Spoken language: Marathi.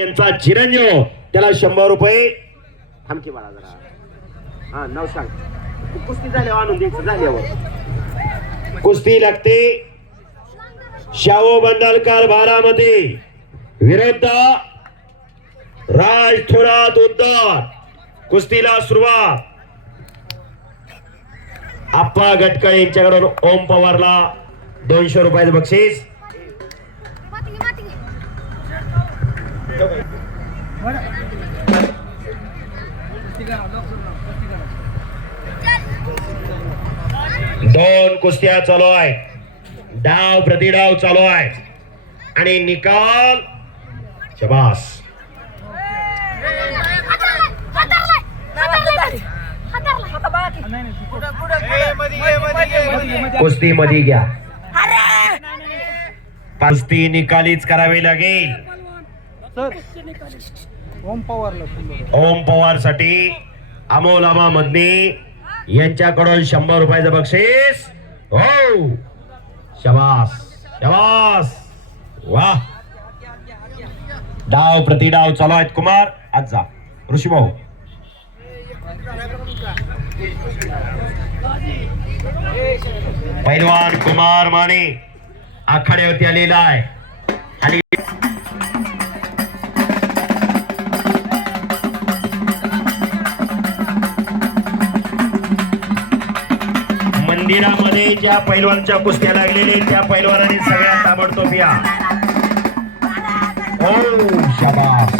यांचा चिरंजीव त्याला शंभर रुपये. थांबकी बाळा जरा. हा नाव सांग. कुस्ती झाल्यावर हो, आणून द्यायचं झाल्यावर हो. कुस्ती लागते. शाहू बंडलकर बारामती. विरुद्ध राज थोरात उद्धार. कुस्तीला सुरुवात. आप्पा गटकळ यांच्याकडून ओम पवारला दोनशे रुपयाचं बक्षीस. दोन कुस्त्या चालू आहे डाव प्रतिडाव चालू आहे आणि निकाल शबास. कुस्ती मध्ये घ्या कुस्ती निकालीच करावी लागेल. ओम पवारला ओम पवारसाठी अमोल मदनी यांच्याकडून शंभर रुपयाचं बक्षीस. हो. शबास. शबास. वा. डाव प्रतिडाव चालू आहेत कुमार. आज जा. ऋषीभाऊ पैलवान कुमार माने आखाड्यावरती आलेला आहे. मंदिरामध्ये ज्या पैलवानच्या कुस्त्या लागलेल्या त्या पैलवानाने सगळ्या ताबडतोब या. ओ शाबास वा अबे,